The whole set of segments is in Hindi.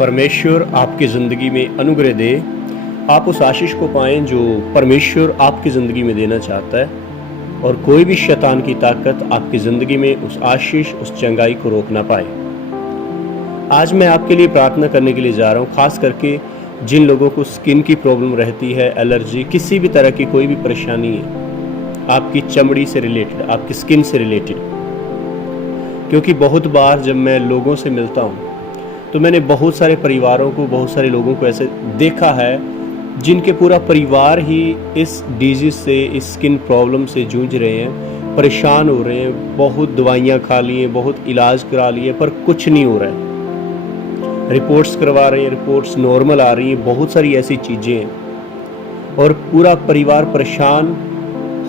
परमेश्वर आपकी ज़िंदगी में अनुग्रह दे, आप उस आशीष को पाएं जो परमेश्वर आपकी ज़िंदगी में देना चाहता है और कोई भी शैतान की ताकत आपकी ज़िंदगी में उस आशीष, उस चंगाई को रोक ना पाए। आज मैं आपके लिए प्रार्थना करने के लिए जा रहा हूँ, खास करके जिन लोगों को स्किन की प्रॉब्लम रहती है, एलर्जी, किसी भी तरह की कोई भी परेशानी है आपकी चमड़ी से रिलेटेड, आपकी स्किन से रिलेटेड। क्योंकि बहुत बार जब मैं लोगों से मिलता हूँ तो मैंने बहुत सारे परिवारों को, बहुत सारे लोगों को ऐसे देखा है जिनके पूरा परिवार ही इस डिजीज़ से, इस स्किन प्रॉब्लम से जूझ रहे हैं, परेशान हो रहे हैं, बहुत दवाइयाँ खा ली हैं, बहुत इलाज करा लिए, पर कुछ नहीं हो रहा है। रिपोर्ट्स करवा रहे हैं, रिपोर्ट्स नॉर्मल आ रही हैं, बहुत सारी ऐसी चीज़ें हैं और पूरा परिवार परेशान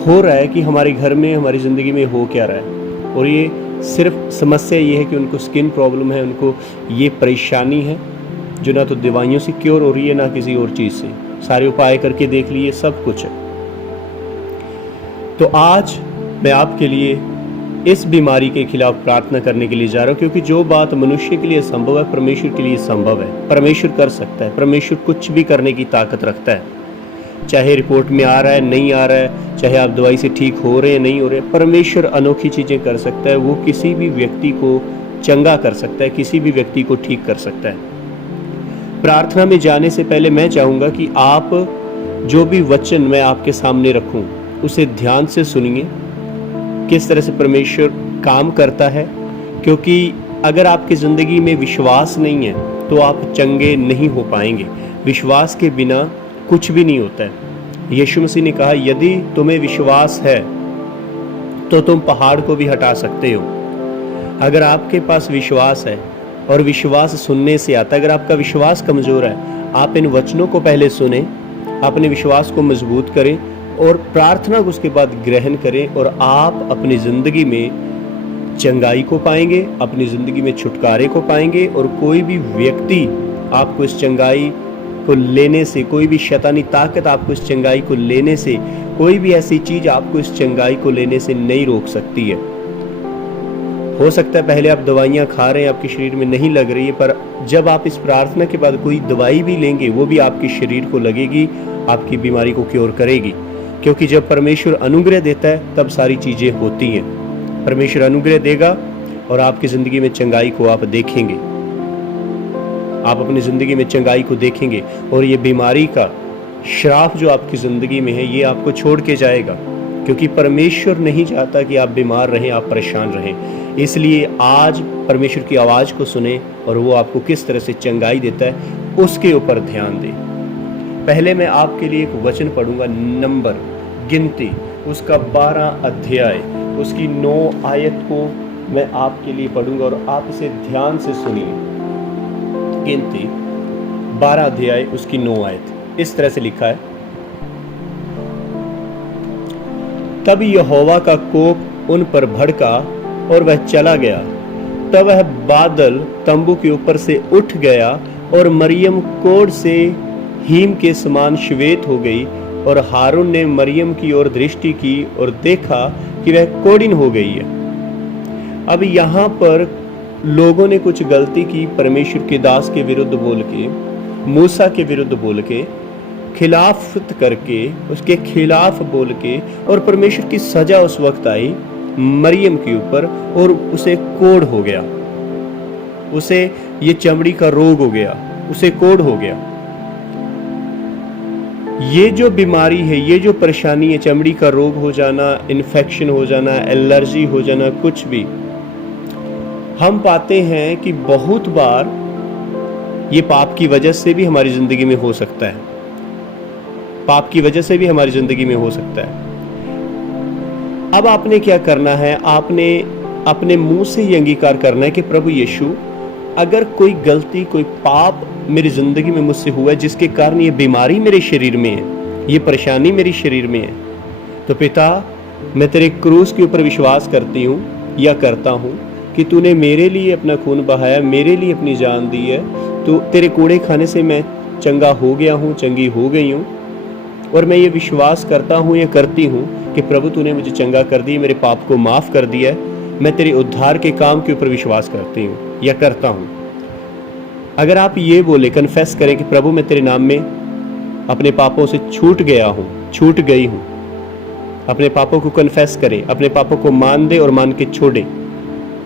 हो रहा है कि हमारे घर में, हमारी ज़िंदगी में हो क्या रहा है। और ये सिर्फ समस्या ये है कि उनको स्किन प्रॉब्लम है, उनको ये परेशानी है जो ना तो दवाइयों से क्योर हो रही है, ना किसी और चीज़ से। सारे उपाय करके देख लिए, सब कुछ है। तो आज मैं आपके लिए इस बीमारी के खिलाफ प्रार्थना करने के लिए जा रहा हूँ, क्योंकि जो बात मनुष्य के लिए संभव है, परमेश्वर के लिए संभव है। परमेश्वर कर सकता है, परमेश्वर कुछ भी करने की ताकत रखता है। चाहे रिपोर्ट में आ रहा है, नहीं आ रहा है, चाहे आप दवाई से ठीक हो रहे हैं, नहीं हो रहे, परमेश्वर अनोखी चीज़ें कर सकता है। वो किसी भी व्यक्ति को चंगा कर सकता है, किसी भी व्यक्ति को ठीक कर सकता है। प्रार्थना में जाने से पहले मैं चाहूँगा कि आप जो भी वचन मैं आपके सामने रखूँ उसे ध्यान से सुनिए, किस तरह से परमेश्वर काम करता है। क्योंकि अगर आपकी ज़िंदगी में विश्वास नहीं है तो आप चंगे नहीं हो पाएंगे। विश्वास के बिना कुछ भी नहीं होता है। यीशु मसीह ने कहा, यदि तुम्हें विश्वास है तो तुम पहाड़ को भी हटा सकते हो। अगर आपके पास विश्वास है, और विश्वास सुनने से आता है, अगर आपका विश्वास कमज़ोर है, आप इन वचनों को पहले सुने, अपने विश्वास को मजबूत करें और प्रार्थना को उसके बाद ग्रहण करें, और आप अपनी ज़िंदगी में चंगाई को पाएंगे, अपनी ज़िंदगी में छुटकारे को पाएंगे। और कोई भी व्यक्ति आपको इस चंगाई को लेने से, कोई भी शैतानी ताकत आपको इस चंगाई को लेने से, कोई भी ऐसी चीज़ आपको इस चंगाई को लेने से नहीं रोक सकती है। हो सकता है पहले आप दवाइयाँ खा रहे हैं, आपके शरीर में नहीं लग रही है, पर जब आप इस प्रार्थना के बाद कोई दवाई भी लेंगे, वो भी आपके शरीर को लगेगी, आपकी बीमारी को क्योर करेगी। क्योंकि जब परमेश्वर अनुग्रह देता है तब सारी चीज़ें होती हैं। परमेश्वर अनुग्रह देगा और आपकी ज़िंदगी में चंगाई को आप देखेंगे, आप अपनी ज़िंदगी में चंगाई को देखेंगे, और ये बीमारी का श्राप जो आपकी ज़िंदगी में है ये आपको छोड़ के जाएगा। क्योंकि परमेश्वर नहीं चाहता कि आप बीमार रहें, आप परेशान रहें। इसलिए आज परमेश्वर की आवाज़ को सुने और वो आपको किस तरह से चंगाई देता है उसके ऊपर ध्यान दें। पहले मैं आपके लिए एक वचन पढ़ूंगा, नंबर गिनती उसका 12 अध्याय, उसकी 9 आयत को मैं आपके लिए पढ़ूंगा और आप इसे ध्यान से सुनिए। गिनती 12 अध्याय उसकी 9 आयत इस तरह से लिखा है, तब यहोवा का कोप उन पर भड़का और वह चला गया। तब वह बादल तंबू के ऊपर से उठ गया और मरियम कोढ़ से हीम के समान श्वेत हो गई। और हारून ने मरियम की ओर दृष्टि की और देखा कि वह कोढ़िन हो गई है। अब यहाँ पर लोगों ने कुछ गलती की, परमेश्वर के दास के विरुद्ध बोल के, मूसा के विरुद्ध बोल के, खिलाफत करके, उसके खिलाफ बोल के, और परमेश्वर की सजा उस वक्त आई मरियम के ऊपर और उसे कोढ़ हो गया, उसे ये चमड़ी का रोग हो गया, उसे कोढ़ हो गया। ये जो बीमारी है, ये जो परेशानी है, चमड़ी का रोग हो जाना, इन्फेक्शन हो जाना, एलर्जी हो जाना, कुछ भी, हम पाते हैं कि बहुत बार ये पाप की वजह से भी हमारी जिंदगी में हो सकता है। पाप की वजह से भी हमारी जिंदगी में हो सकता है। अब आपने क्या करना है, आपने अपने मुंह से ये अंगीकार करना है कि प्रभु यीशु, अगर कोई गलती, कोई पाप मेरी जिंदगी में मुझसे हुआ है जिसके कारण ये बीमारी मेरे शरीर में है, ये परेशानी मेरे शरीर में है, तो पिता मैं तेरे क्रूस के ऊपर विश्वास करती हूँ या करता हूँ कि तूने मेरे लिए अपना खून बहाया, मेरे लिए अपनी जान दी है। तो तेरे कूड़े खाने से मैं चंगा हो गया हूँ, चंगी हो गई हूँ, और मैं ये विश्वास करता हूँ या करती हूँ कि प्रभु तूने मुझे चंगा कर दिया, मेरे पाप को माफ़ कर दिया है। मैं तेरे उद्धार के काम के ऊपर विश्वास करती हूँ या करता हूँ। अगर आप ये बोले, कन्फेस करें कि प्रभु मैं तेरे नाम में अपने पापों से छूट गया हूँ, छूट गई हूँ, अपने पापों को कन्फेस करें, अपने पापों को मान दे और मान के छोड़े,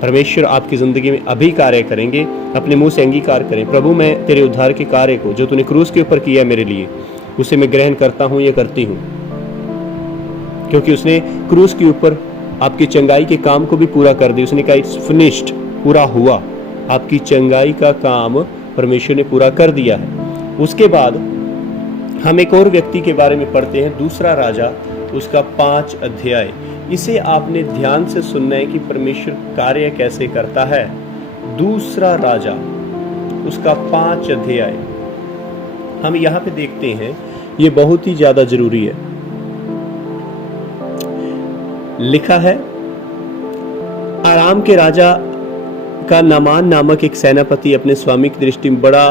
परमेश्वर आपकी ज़िंदगी में अभी कार्य करेंगे। अपने मुंह से अंगीकार करें, प्रभु मैं तेरे उद्धार के कार्य को जो तूने क्रूस के ऊपर किया मेरे लिए, उसे मैं ग्रहण करता हूँ या करती हूँ, क्योंकि उसने क्रूस के ऊपर आपकी चंगाई के काम को भी पूरा कर दिया। उसने कहा इट्स फिनिश्ड, पूरा हुआ, आपकी चंगाई का काम परमेश्वर ने पूरा कर दिया है। उसके बाद हम एक और व्यक्ति के बारे में पढ़ते हैं, दूसरा राजा उसका 5 अध्याय। इसे आपने ध्यान से सुनना है कि परमेश्वर कार्य कैसे करता है। दूसरा राजा उसका 5 अध्याय हम यहाँ पे देखते हैं, ये बहुत ही ज्यादा जरूरी है। लिखा है, आराम के राजा का नामान नामक एक सेनापति अपने स्वामी की दृष्टि में बड़ा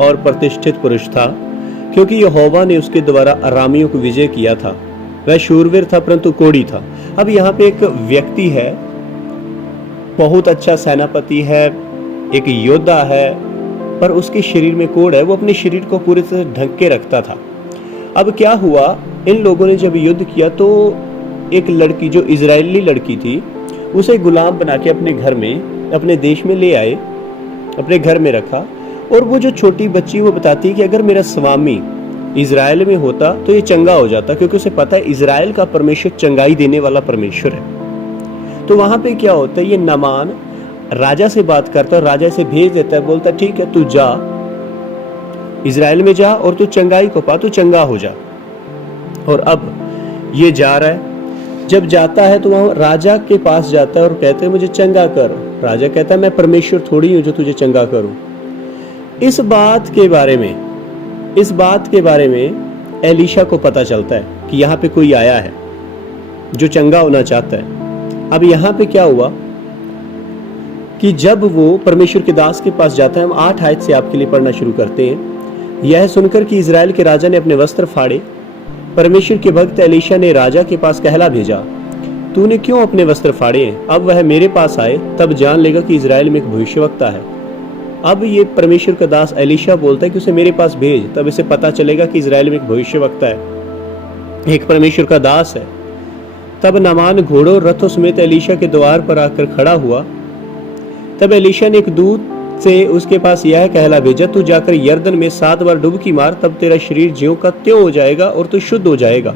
और प्रतिष्ठित पुरुष था, क्योंकि यहोवा ने उसके द्वारा अरामियों को विजय किया था। वह शूरवीर था परंतु कोढ़ी था। अब यहाँ पे एक व्यक्ति है, बहुत अच्छा सेनापति है, एक योद्धा है, पर उसके शरीर में कोढ़ है। वो अपने शरीर को पूरी तरह ढक के रखता था। अब क्या हुआ, इन लोगों ने जब युद्ध किया तो एक लड़की जो इजरायली लड़की थी उसे गुलाम बना के अपने घर में, अपने देश में ले आए, अपने घर में रखा। और वो जो छोटी बच्ची वो बताती है कि अगर मेरा स्वामी इजराइल में होता तो ये चंगा हो जाता, क्योंकि उसे पता है इजराइल का परमेश्वर चंगाई देने वाला परमेश्वर है। तो वहां पे क्या होता है, ये नामान राजा से बात करता है, राजा से भेज देता है, बोलता ठीक है तू जा, इजराइल में जा और तू चंगाई को पा, तू चंगा हो जा। और अब ये जा रहा है, जब जाता है तो वहां राजा के पास जाता है और कहते हैं मुझे चंगा कर। राजा कहता है मैं परमेश्वर थोड़ी हूं जो तुझे चंगा करूं। इस बात के बारे में एलीशा को पता चलता है कि यहाँ पे कोई आया है जो चंगा होना चाहता है। अब यहाँ पे क्या हुआ कि जब वो परमेश्वर के दास के पास जाता है, हम 8 आयत से आपके लिए पढ़ना शुरू करते हैं। यह सुनकर कि इजराइल के राजा ने अपने वस्त्र फाड़े, परमेश्वर के भक्त एलीशा ने राजा के पास कहला भेजा, तूने क्यों अपने वस्त्र फाड़े हैं? अब वह मेरे पास आए तब जान लेगा कि इजराइल में एक भविष्यवक्ता है। अब ये परमेश्वर का दास एलीशा बोलता है कि उसे मेरे पास भेज, तब इसे पता चलेगा कि इजराइल में एक भविष्यवक्ता है, एक परमेश्वर का दास है। तब नामान घोड़ों और रथों समेत एलीशा के द्वार पर आकर खड़ा हुआ। तब एलीशा ने एक दूत से उसके पास यह कहला भेजा, तू जाकर यरदन में 7 बार डुबकी मार, तब तेरा शरीर ज्यों का त्यों हो जाएगा और तू शुद्ध हो जाएगा।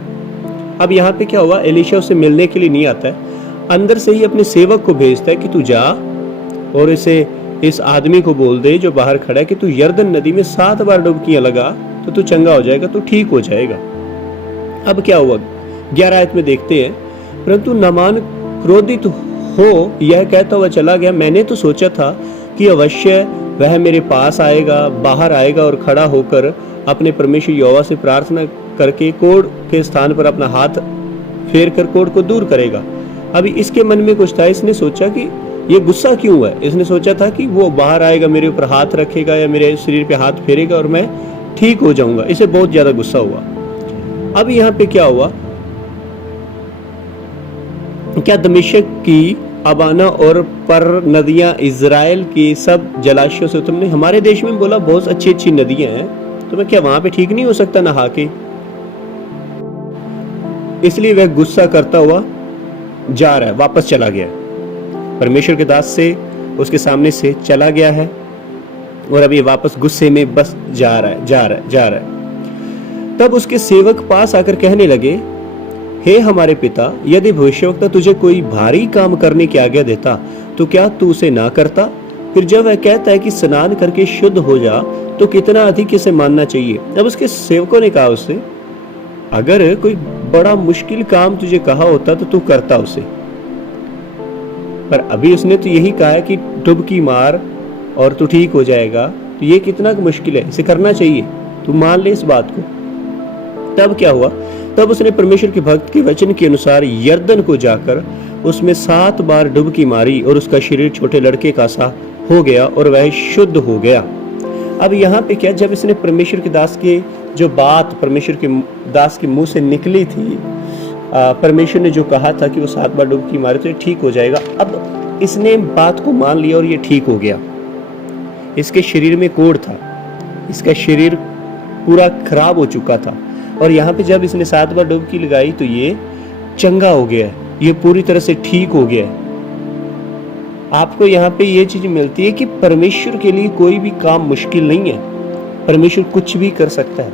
अब यहाँ पे क्या हुआ, एलीशा उसे मिलने के लिए नहीं आता है, अंदर से ही अपने सेवक को भेजता है कि तू जा और इस आदमी को बोल दे जो बाहर खड़ा है कि तू यरदन नदी में 7 बार डुबकियां लगा तो तू चंगा हो जाएगा, तू ठीक हो जाएगा। अब क्या हुआ, 11 आयत में देखते हैं, परंतु नामान क्रोधित हो यह कहता हुआ चला गया, मैंने तो सोचा था कि अवश्य वह मेरे पास आएगा, बाहर आएगा और खड़ा होकर अपने परमेश्वर यहोवा से प्रार्थना करके कोढ़ के स्थान पर अपना हाथ फेर कर कोढ़ को दूर करेगा। अभी इसके मन में कुछ था, इसने सोचा कि ये गुस्सा क्यों है। इसने सोचा था कि वो बाहर आएगा, मेरे ऊपर हाथ रखेगा या मेरे शरीर पे हाथ फेरेगा और मैं ठीक हो जाऊंगा। इसे बहुत ज्यादा गुस्सा हुआ। अब यहाँ पे क्या हुआ, क्या दमिश्क की अबाना और पर नदियां इजराइल की सब जलाशयों से तुमने, हमारे देश में बोला बहुत अच्छी अच्छी नदियां हैं, तो मैं क्या वहां पे ठीक नहीं हो सकता नहा के? इसलिए वह गुस्सा करता हुआ जा रहा है, वापस चला गया, परमेश्वर के दास से उसके सामने से चला गया है और अब ये वापस गुस्से में बस जा रहा है। तब उसके सेवक पास आकर कहने लगे, हे हमारे पिता, यदि भविष्यवक्ता तुझे कोई भारी काम करने की आज्ञा देता तो क्या तू उसे ना करता? फिर जब वह कहता है कि स्नान करके शुद्ध हो जा तो कितना अधिक इसे मानना चाहिए। अब उसके सेवकों ने कहा उससे, अगर कोई बड़ा मुश्किल काम तुझे कहा होता तो तू करता उसे, पर अभी उसने तो यही कहा है कि डुबकी मार और तू ठीक हो जाएगा, तो ये कितना मुश्किल है, इसे करना चाहिए, तू मान ले इस बात को। तब क्या हुआ, तब उसने परमेश्वर के भक्त के वचन के अनुसार यरदन को जाकर उसमें 7 बार डुबकी मारी और उसका शरीर छोटे लड़के का सा हो गया और वह शुद्ध हो गया। अब यहाँ पे क्या, जब इसने परमेश्वर के दास के जो बात परमेश्वर के दास के मुंह से निकली थी, परमेश्वर ने जो कहा था कि वो 7 बार डुबकी मारे तो ये ठीक हो जाएगा, अब इसने बात को मान लिया और ये ठीक हो गया। इसके शरीर में कोढ़ था, इसका शरीर पूरा खराब हो चुका था, और यहाँ पे जब इसने 7 बार डुबकी लगाई तो ये चंगा हो गया है, ये पूरी तरह से ठीक हो गया है। आपको यहाँ पे ये चीज मिलती है कि परमेश्वर के लिए कोई भी काम मुश्किल नहीं है। परमेश्वर कुछ भी कर सकता है।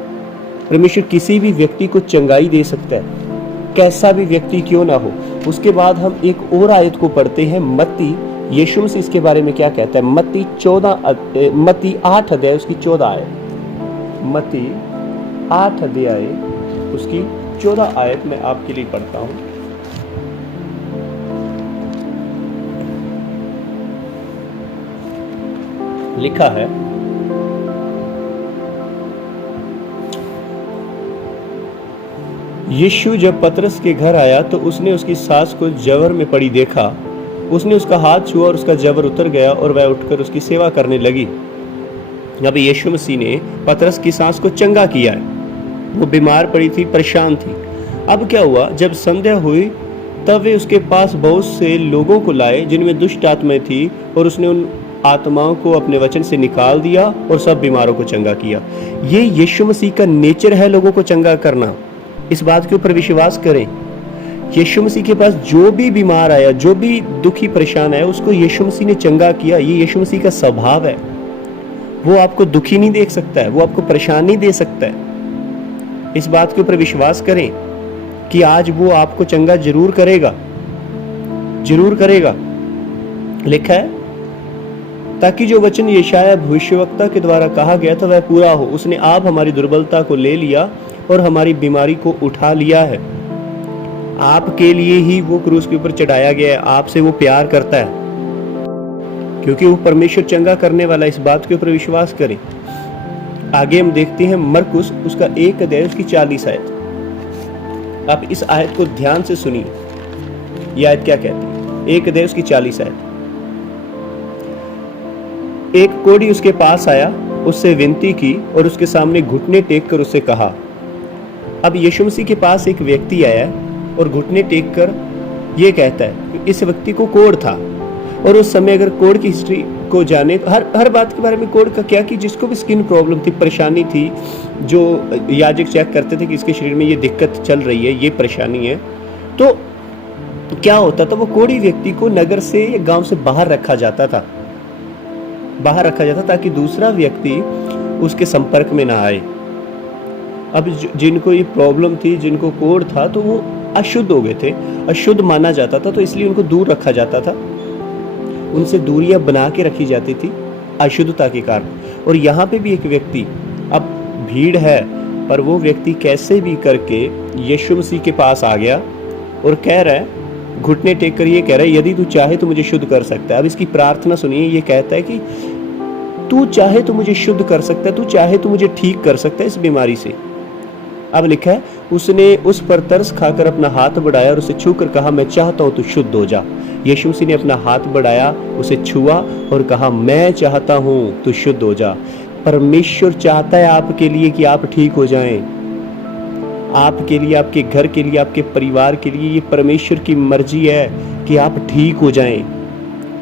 परमेश्वर किसी भी व्यक्ति को चंगाई दे सकता है, कैसा भी व्यक्ति क्यों ना हो। उसके बाद हम एक और आयत को पढ़ते हैं, मत्ती, यीशु मसीह इसके बारे में क्या कहता है। मत्ती 8 अध्याय उसकी 14 आयत, मत्ती 8 अध्याय उसकी 14 आयत में आपके लिए पढ़ता हूं। लिखा है, यीशु जब पतरस के घर आया तो उसने उसकी सास को जबर में पड़ी देखा। उसने उसका हाथ छुआ और उसका जबर उतर गया और वह उठकर उसकी सेवा करने लगी। अब यीशु मसीह ने पतरस की सास को चंगा किया है। वो बीमार पड़ी थी, परेशान थी। अब क्या हुआ, जब संध्या हुई तब वे उसके पास बहुत से लोगों को लाए जिनमें दुष्ट आत्माएं थी, और उसने उन आत्माओं को अपने वचन से निकाल दिया और सब बीमारों को चंगा किया। ये यीशु मसीह का नेचर है, लोगों को चंगा करना। इस बात के ऊपर विश्वास करें। यीशु मसीह के पास जो भी बीमार आया, जो भी दुखी परेशान है, उसको यीशु मसीह ने चंगा किया। ये यीशु मसीह का स्वभाव है। वो आपको दुखी नहीं देख सकता है, वो आपको परेशान नहीं दे सकता है। इस बात के ऊपर विश्वास करें कि आज वो आपको चंगा जरूर करेगा, जरूर करेगा। लिखा है, ताकि जो वचन यशायाह भविष्यवक्ता के द्वारा कहा गया था वह पूरा हो। उसने आप हमारी दुर्बलता को ले लिया और हमारी बीमारी को उठा लिया है। आपके लिए ही वो क्रूस के ऊपर चढ़ाया गया है। आपसे वो प्यार करता है क्योंकि वो परमेश्वर चंगा करने वाला। इस बात के ऊपर विश्वास करें। आगे हम देखते हैं मरकुस उसका 1 अध्याय उसकी 40 आयत। आप इस आयत को ध्यान से सुनिए। यह आयत क्या कहती है? 1 अध्याय उसकी 40 आयत। एक कोढ़ी उसके पास आया, उससे विनती की और उसके सामने घुटने टेक कर उससे कहा। अब यीशु मसीह के पास एक व्यक्ति आया और घुटने टेक कर ये कहता है कि इस व्यक्ति को कोढ़ था, और उस समय अगर कोढ़ की हिस्ट्री को जाने, हर बात के बारे में, कोढ़ का क्या कि जिसको भी स्किन प्रॉब्लम थी, परेशानी थी, जो याजक चेक करते थे कि इसके शरीर में ये दिक्कत चल रही है, ये परेशानी है, तो क्या होता था, वो कोढ़ी व्यक्ति को नगर से या गांव से बाहर रखा जाता था, बाहर रखा जाता ताकि दूसरा व्यक्ति उसके संपर्क में ना आए। अब जिनको ये प्रॉब्लम थी, जिनको कोढ़ था, तो वो अशुद्ध हो गए थे, अशुद्ध माना जाता था, तो इसलिए उनको दूर रखा जाता था, उनसे दूरियां बना के रखी जाती थी अशुद्धता के कारण। और यहाँ पे भी एक व्यक्ति, अब भीड़ है, पर वो व्यक्ति कैसे भी करके यीशु मसीह के पास आ गया और कह रहा है, घुटने टेक कर ये कह रहा है, यदि तू चाहे तो मुझे शुद्ध कर सकता है। अब इसकी प्रार्थना सुनिए। ये कहता है कि तू चाहे तो मुझे शुद्ध कर सकता है, तू चाहे तो मुझे ठीक कर सकता है इस बीमारी से। अब लिखा है, उसने उस पर तरस खाकर अपना हाथ बढ़ाया और उसे छूकर कहा, मैं चाहता हूं तू शुद्ध हो जा। यीशु मसीह ने अपना हाथ बढ़ाया, उसे छुआ और कहा, मैं चाहता हूं तू शुद्ध हो जा। परमेश्वर चाहता है आपके लिए कि आप ठीक हो जाएं। आपके लिए, आपके घर के लिए, आपके परिवार के लिए ये परमेश्वर की मर्जी है कि आप ठीक हो जाएं,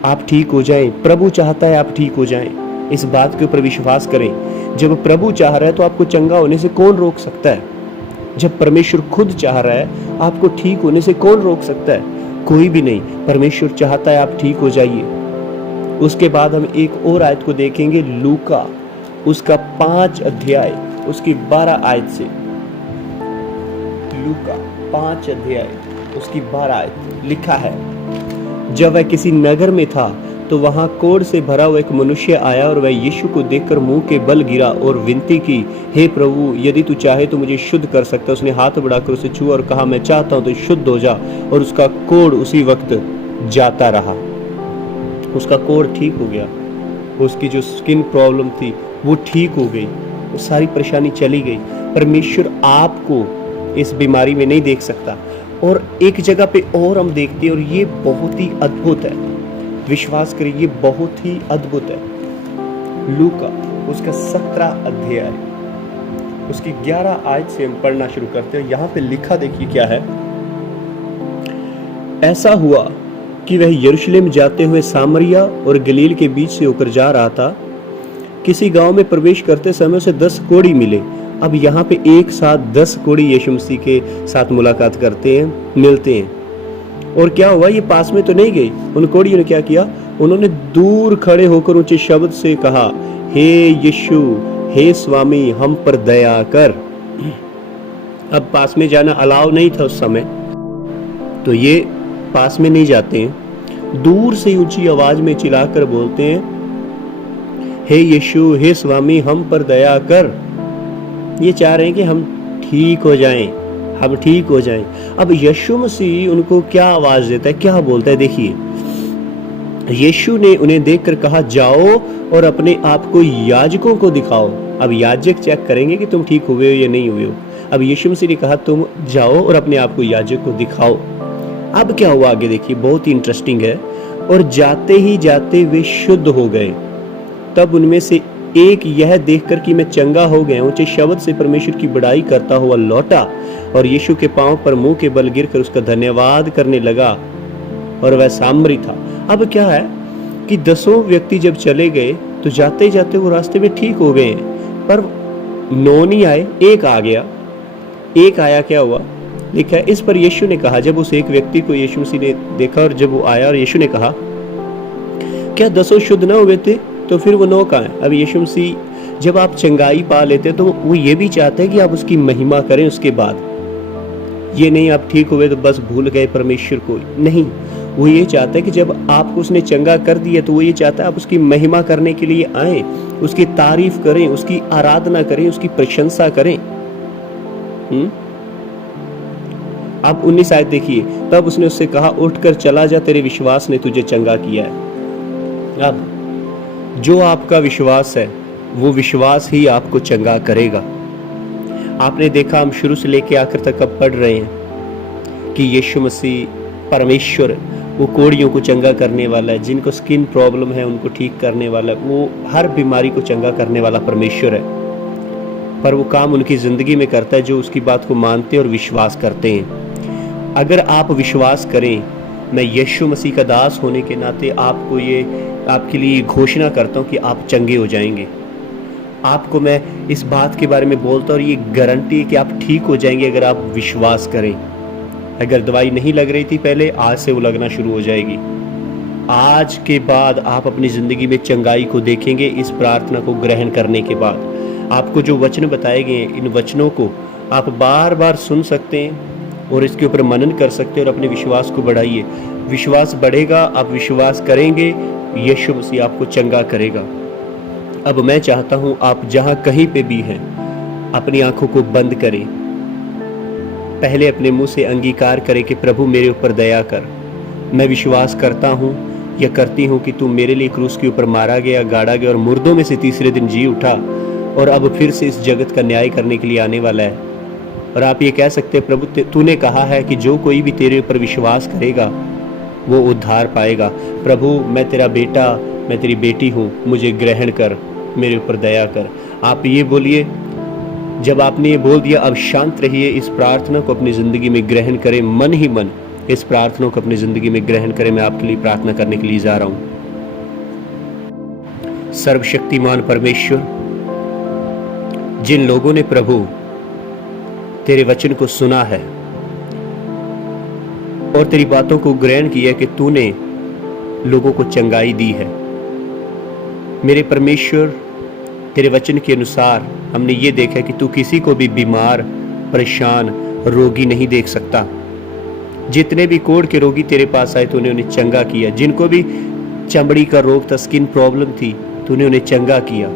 आप ठीक हो जाएं। प्रभु चाहता है आप ठीक हो जाएं। इस बात के ऊपर विश्वास करें। जब प्रभु चाह रहा है तो आपको चंगा होने से कौन रोक सकता है? जब परमेश्वर खुद चाह रहा है आपको ठीक होने से कौन रोक सकता है? कोई भी नहीं। परमेश्वर चाहता है आप ठीक हो जाइए। उसके बाद हम एक और आयत को देखेंगे, लूका उसका 5 अध्याय उसकी 12 आयत से। लूका 5 अध्याय उसकी 12 आयत। लिखा है, जब वह किसी नगर में था तो वहां कोढ़ से भरा हुआ एक मनुष्य आया और वह यीशु को देखकर मुंह के बल गिरा और विनती की, हे प्रभु, यदि तू चाहे तो मुझे शुद्ध कर सकता है। उसने हाथ बढ़ाकर उसे छुआ और कहा, मैं चाहता हूं तो शुद्ध हो जा। और उसका कोढ़ उसी वक्त जाता रहा। उसका कोढ़ ठीक हो गया। उसकी जो स्किन प्रॉब्लम थी वो ठीक हो गई, वो सारी परेशानी चली गई। परमेश्वर आपको इस बीमारी में नहीं देख सकता। और एक जगह पे और हम देखते हैं, और ये बहुत ही अद्भुत है, विश्वास करिए, ये बहुत ही अद्भुत है। लूका उसका 17 अध्याय उसकी 11 आयत से हम पढ़ना शुरू करते हैं। यहाँ पे लिखा देखिए क्या है। ऐसा हुआ कि वह यरूशलेम जाते हुए सामरिया और गलील के बीच से होकर जा रहा था। किसी गांव में प्रवेश करते समय उसे 10 कोढ़ी मिले। अब यहाँ पे एक साथ 10 कोढ़ी यीशु मसीह के साथ मुलाकात करते हैं, मिलते हैं। और क्या हुआ, ये पास में तो नहीं गई। उन कोढ़ियों ने क्या किया, उन्होंने दूर खड़े होकर ऊंचे शब्द से कहा, हे यीशु, हे स्वामी, हम पर दया कर। अब पास में जाना अलाउ नहीं था उस समय, तो ये पास में नहीं जाते हैं, दूर से ऊंची आवाज में चिल्लाकर बोलते हैं, हे यीशु, हे स्वामी, हम पर दया कर। ये चाह रहे हैं कि हम ठीक हो जाएं, हम ठीक हो जाएं। अब यीशु मसीह उनको क्या आवाज देता है, क्या बोलता है, देखिए। यीशु ने उन्हें देखकर कहा, जाओ और अपने आप को याजकों को दिखाओ। अब याजक चेक करेंगे कि तुम ठीक हुए हो या नहीं हुए हो। अब यीशु मसीह ने कहा, तुम जाओ और अपने आप को याजक को दिखाओ। अब क्या हुआ आगे देखिए, बहुत ही इंटरेस्टिंग है। और जाते ही जाते वे शुद्ध हो गए। तब उनमें से एक यह देखकर कि मैं चंगा हो गया, ऊंचे शब्द से परमेश्वर की बड़ाई करता हुआ लौटा और यीशु के पांव पर मुंह के बल गिरकर उसका धन्यवाद करने लगा, और वह सामरी था। अब क्या है कि 10 व्यक्ति जब चले गए तो जाते जाते वो रास्ते में ठीक हो गए, पर 9 नहीं आए, एक आ गया। एक आया, क्या हुआ लिखा है, इस पर यीशु ने कहा, जब उस एक व्यक्ति को यीशु मसीह ने देखा और जब वो आया और यीशु ने कहा, क्या 10 शुद्ध ना हुए थे, तो फिर वो 9 कहाँ है। अब यीशु मसीह जब आप चंगाई पा लेते तो वो ये भी चाहते हैं कि आप उसकी महिमा करें उसके बाद। ये नहीं आप ठीक हुए तो बस भूल गए परमेश्वर को, नहीं। वो ये चाहता है कि जब आपको उसने चंगा कर दिया तो वो ये चाहता है आप उसकी महिमा करने के लिए आए, उसकी तारीफ करें, उसकी आराधना करें, उसकी प्रशंसा करें। अब 19 आयत देखिए, तब उसने उससे कहा, उठकर चला जा, तेरे विश्वास ने तुझे चंगा किया है। अब जो आपका विश्वास है वो विश्वास ही आपको चंगा करेगा। आपने देखा, हम शुरू से लेकर आखिर तक अब पढ़ रहे हैं कि यीशु मसीह परमेश्वर वो कोढ़ियों को चंगा करने वाला है, जिनको स्किन प्रॉब्लम है उनको ठीक करने वाला है, वो हर बीमारी को चंगा करने वाला परमेश्वर है। पर वो काम उनकी ज़िंदगी में करता है जो उसकी बात को मानते और विश्वास करते हैं। अगर आप विश्वास करें, मैं यीशु मसीह का दास होने के नाते आपको ये आपके लिए घोषणा करता हूँ कि आप चंगे हो जाएंगे। आपको मैं इस बात के बारे में बोलता हूँ और ये गारंटी है कि आप ठीक हो जाएंगे अगर आप विश्वास करें। अगर दवाई नहीं लग रही थी पहले, आज से वो लगना शुरू हो जाएगी। आज के बाद आप अपनी ज़िंदगी में चंगाई को देखेंगे। इस प्रार्थना को ग्रहण करने के बाद आपको जो वचन बताए गए हैं, इन वचनों को आप बार बार सुन सकते हैं और इसके ऊपर मनन कर सकते हैं और अपने विश्वास को बढ़ाइए। विश्वास बढ़ेगा, आप विश्वास करेंगे, यीशु मसीह आपको चंगा करेगा। अब मैं चाहता हूं आप जहां कहीं पे भी हैं, अपनी आंखों को बंद करें। पहले अपने मुंह से अंगीकार करें कि प्रभु मेरे ऊपर दया कर। मैं विश्वास करता हूं या करती हूं कि तू मेरे लिए क्रूस के ऊपर मारा गया, गाड़ा गया और मुर्दों में से तीसरे दिन जी उठा और अब फिर से इस जगत का न्याय करने के लिए आने वाला है। और आप ये कह सकते हैं, प्रभु तूने कहा है कि जो कोई भी तेरे ऊपर विश्वास करेगा वो उद्धार पाएगा। प्रभु मैं तेरा बेटा, मैं तेरी बेटी हूँ, मुझे ग्रहण कर, मेरे ऊपर दया कर। आप ये बोलिए। जब आपने ये बोल दिया, अब शांत रहिए। इस प्रार्थना को अपनी ज़िंदगी में ग्रहण करें, मन ही मन इस प्रार्थना को अपनी ज़िंदगी में ग्रहण करें। मैं आपके लिए प्रार्थना करने के लिए जा रहा हूँ। सर्वशक्तिमान परमेश्वर, जिन लोगों ने प्रभु तेरे वचन को सुना है और तेरी बातों को ग्रहण किया कि तूने लोगों को चंगाई दी है, मेरे परमेश्वर तेरे वचन के अनुसार हमने ये देखा कि तू किसी को भी बीमार, परेशान, रोगी नहीं देख सकता। जितने भी कोढ़ के रोगी तेरे पास आए तूने उन्हें चंगा किया। जिनको भी चमड़ी का रोग था, स्किन प्रॉब्लम थी, तूने उन्हें चंगा किया।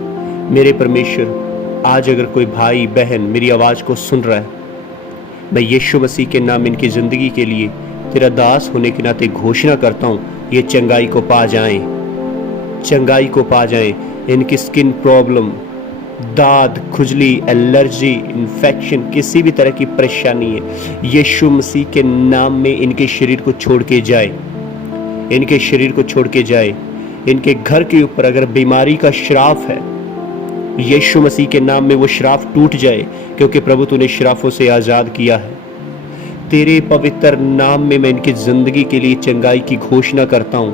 मेरे परमेश्वर, आज अगर कोई भाई बहन मेरी आवाज़ को सुन रहा है, मैं यीशु मसीह के नाम इनकी ज़िंदगी के लिए तेरा दास होने के नाते घोषणा करता हूँ, ये चंगाई को पा जाएं, चंगाई को पा जाएं। इनकी स्किन प्रॉब्लम, दाद, खुजली, एलर्जी, इन्फेक्शन, किसी भी तरह की परेशानी है, यीशु मसीह के नाम में इनके शरीर को छोड़ के जाए, इनके शरीर को छोड़ के जाए। इनके घर के ऊपर अगर बीमारी का श्राप है, यीशु मसीह के नाम में वो श्राप टूट जाए, क्योंकि प्रभु तूने श्रापों से आज़ाद किया है। तेरे पवित्र नाम में मैं इनकी ज़िंदगी के लिए चंगाई की घोषणा करता हूँ।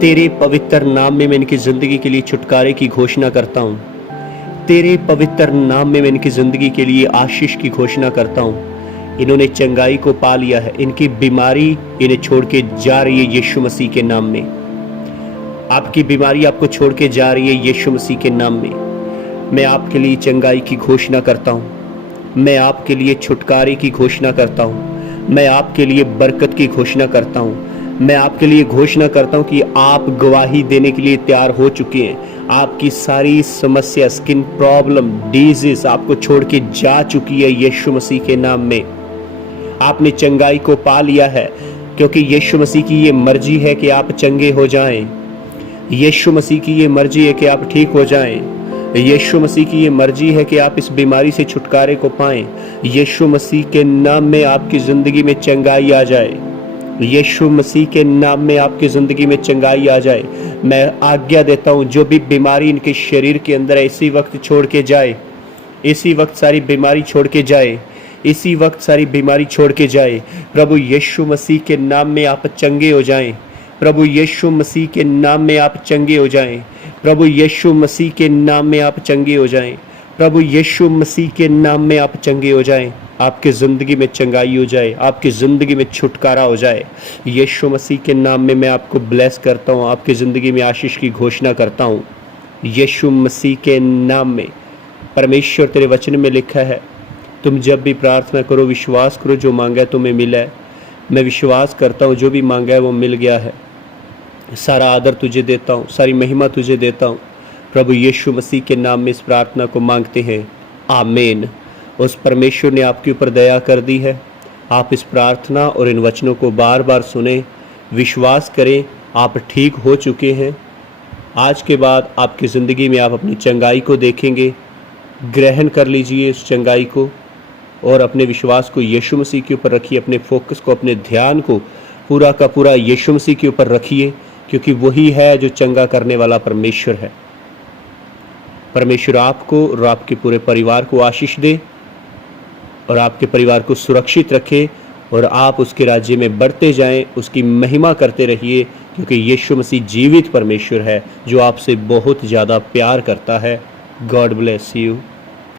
तेरे पवित्र नाम में मैं इनकी ज़िंदगी के लिए छुटकारे की घोषणा करता हूँ। तेरे पवित्र नाम में मैं इनकी ज़िंदगी के लिए आशीष की घोषणा करता हूँ। इन्होंने चंगाई को पा लिया है, इनकी बीमारी इन्हें छोड़ के जा रही है यीशु मसीह के नाम में। आपकी बीमारी आपको छोड़ के जा रही है यीशु मसीह के नाम में। मैं आपके लिए चंगाई की घोषणा करता हूँ। मैं आपके लिए छुटकारे की घोषणा करता हूँ। मैं आपके लिए बरकत की घोषणा करता हूँ। मैं आपके लिए घोषणा करता हूँ कि आप गवाही देने के लिए तैयार हो चुके हैं। आपकी सारी समस्या, स्किन प्रॉब्लम, डिजीज आपको छोड़ के जा चुकी है यीशु मसीह के नाम में। आपने चंगाई को पा लिया है, क्योंकि यीशु मसीह की ये मर्जी है कि आप चंगे हो जाएं। यीशु मसीह की ये मर्जी है कि आप ठीक हो जाएं। यीशु मसीह की ये मर्जी है कि आप इस बीमारी से छुटकारे को पाएं। यीशु मसीह के नाम में आपकी ज़िंदगी में चंगाई आ जाए। यीशु मसीह के नाम में आपकी ज़िंदगी में चंगाई आ जाए। मैं आज्ञा देता हूँ, जो भी बीमारी इनके शरीर के अंदर है इसी वक्त छोड़ के जाए। इसी वक्त सारी बीमारी छोड़ के जाए। इसी वक्त सारी बीमारी छोड़ के जाए। प्रभु यीशु मसीह के नाम में आप चंगे हो जाएं। प्रभु यीशु मसीह के नाम में आप चंगे हो जाएं। प्रभु यीशु मसीह के नाम में आप चंगे हो जाएं। प्रभु यीशु मसीह के नाम में आप चंगे हो जाएं। आपकी ज़िंदगी में चंगाई हो जाए, आपकी ज़िंदगी में छुटकारा हो जाए। यीशु मसीह के नाम में मैं आपको ब्लेस करता हूँ, आपकी ज़िंदगी में आशीष की घोषणा करता हूँ। यीशु मसीह के नाम में। परमेश्वर तेरे वचन में लिखा है, तुम जब भी प्रार्थना करो विश्वास करो, जो मांगा है तुम्हें मिला है। मैं विश्वास करता हूँ, जो भी मांगा है वो मिल गया है। सारा आदर तुझे देता हूँ, सारी महिमा तुझे देता हूँ। प्रभु यीशु मसीह के नाम में इस प्रार्थना को मांगते हैं, आमीन। उस परमेश्वर ने आपके ऊपर दया कर दी है। आप इस प्रार्थना और इन वचनों को बार बार सुने, विश्वास करें, आप ठीक हो चुके हैं। आज के बाद आपकी ज़िंदगी में आप अपनी चंगाई को देखेंगे। ग्रहण कर लीजिए इस चंगाई को और अपने विश्वास को यीशु मसीह के ऊपर रखिए। अपने फोकस को, अपने ध्यान को पूरा का पूरा यीशु मसीह के ऊपर रखिए, क्योंकि वही है जो चंगा करने वाला परमेश्वर है। परमेश्वर आपको और आपके पूरे परिवार को आशीष दे और आपके परिवार को सुरक्षित रखे और आप उसके राज्य में बढ़ते जाएं, उसकी महिमा करते रहिए, क्योंकि यीशु मसीह जीवित परमेश्वर है जो आपसे बहुत ज़्यादा प्यार करता है। God bless you.